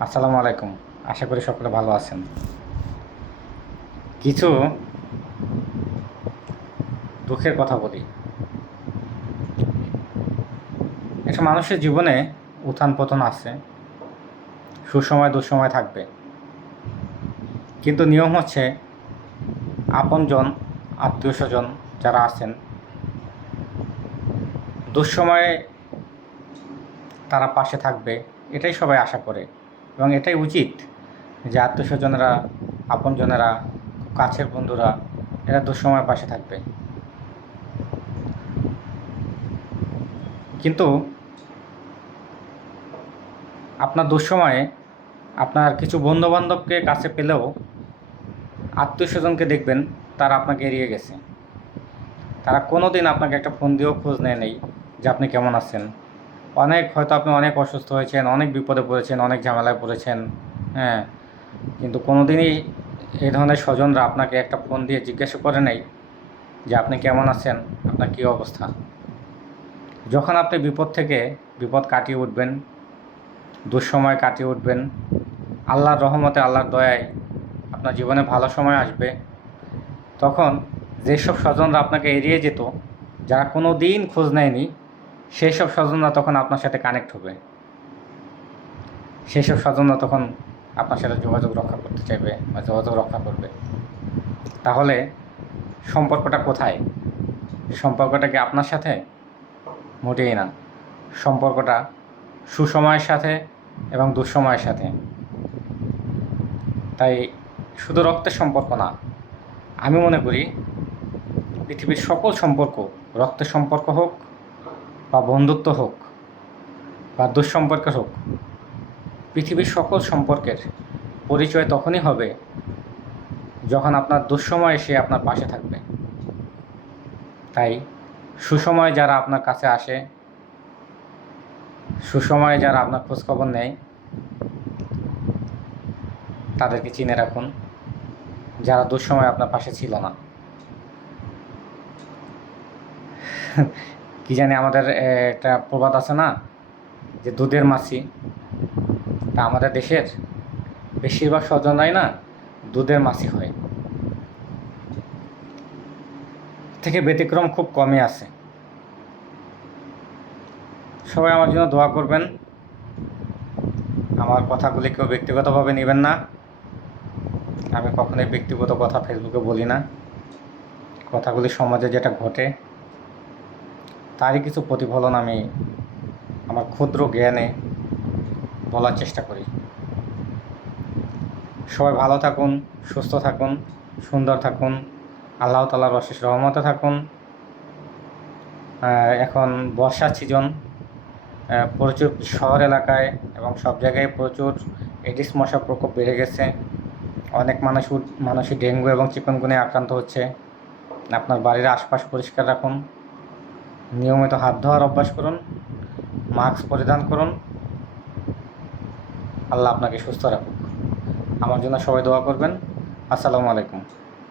আসসালামু আলাইকুম। আশা করি সকলে ভালো আছেন। কিছু দুঃখের কথা বলি। একটা মানুষের জীবনে উত্থান পতন আছে। সুসময় দুঃসময় থাকবে। কিন্তু নিয়ম হচ্ছে আপনজন আত্মীয় স্বজন যারা আছেন, দুঃসময়ে তারা পাশে থাকবে, এটাই সবাই আশা করে। এবং এটাই উচিত যে আত্মীয় স্বজনেরা আপনজনেরা, কাছের বন্ধুরা, এরা দুঃসময় পাশে থাকবে। কিন্তু আপনার দুঃসময়ে আপনার কিছু বন্ধুবান্ধবকে কাছে পেলেও আত্মীয় স্বজনকে দেখবেন, তারা আপনাকে এড়িয়ে গেছে। তারা কোনো দিন আপনাকে একটা ফোন দিয়েও খোঁজ নেয় নেই যে আপনি কেমন আছেন। অনেক হয়তো আপনি অনেক অসুস্থ হয়েছেন, অনেক বিপদে পড়েছেন, অনেক ঝামেলায় পড়েছেন হ্যাঁ। কিন্তু কোনো দিনই এই ধরনের স্বজনরা আপনাকে একটা ফোন দিয়ে জিজ্ঞাসা করে নেই যে আপনি কেমন আছেন, আপনার কী অবস্থা? যখন আপনি বিপদ থেকে বিপদ কাটিয়ে উঠবেন, দুঃসময় কাটিয়ে উঠবেন, আল্লাহর রহমতে, আল্লাহর দয়ায় আপনার জীবনে ভালো সময় আসবে, তখন যেসব স্বজনরা আপনাকে এড়িয়ে যেত, যারা কোনো দিন খোঁজ নেয়নি সেই সব স্বজনরা তখন আপনার সাথে কানেক্ট হবে। সেই সব স্বজনরা তখন আপনার সাথে যোগাযোগ রক্ষা করতে চাইবে বা যোগাযোগ রক্ষা করবে। তাহলে সম্পর্কটা কোথায়? সম্পর্কটা কি আপনার সাথে মোটেই না। সম্পর্কটা সুসময়ের সাথে এবং দুঃসময়ের সাথে। তাই শুধু রক্তের সম্পর্ক না, আমি মনে করি পৃথিবীর সকল সম্পর্ক রক্তের সম্পর্ক হোক বা বন্ধুত্ব হোক বা দুঃসম্পর্কের হোক, পৃথিবীর সকল সম্পর্কের পরিচয় তখনই হবে যখন আপনার দুঃসময় এসে আপনার পাশে থাকবে। তাই সুসময় যারা আপনার কাছে আসে, সুসময়ে যারা আপনার খোঁজখবর নেয়, তাদেরকে চিনে রাখুন যারা দুঃসময় আপনার পাশে ছিল না। কি জানি আমাদের একটা প্রবাদ আছে না, যে দুধের মাছি, তা আমাদের দেশের বেশিরভাগ স্বজনরাই না দুধের মাছি হয় থেকে ব্যতিক্রম খুব কমই আছে। সবাই আমার জন্য দোয়া করবেন। আমার কথাগুলি কেউ ব্যক্তিগতভাবে নেবেন না। আমি কখনোই ব্যক্তিগত কথা ফেসবুকে বলি না। কথাগুলি সমাজে যেটা ঘটে তারই কিছু প্রতিফলন আমি আমার ক্ষুদ্র জ্ঞানে বলার চেষ্টা করি। সবাই ভালো থাকুন, সুস্থ থাকুন, সুন্দর থাকুন, আল্লাহ তালার অশেষ রহমতে থাকুন। এখন বর্ষার সিজন প্রচুর শহর এলাকায় এবং সব জায়গায় প্রচুর এডিস মশা প্রকোপ বেড়ে গেছে। অনেক মানুষ মানুষই ডেঙ্গু এবং চিকনগুনিয়া আক্রান্ত হচ্ছে। আপনার বাড়ির আশপাশ পরিষ্কার রাখুন। নিয়মিত হাত ধোয়ার অভ্যাস করুন, মাস্ক পরিধান করুন। আল্লাহ আপনাকে সুস্থ রাখুক। আমার জন্য সবাই দোয়া করবেন। আসসালামু আলাইকুম।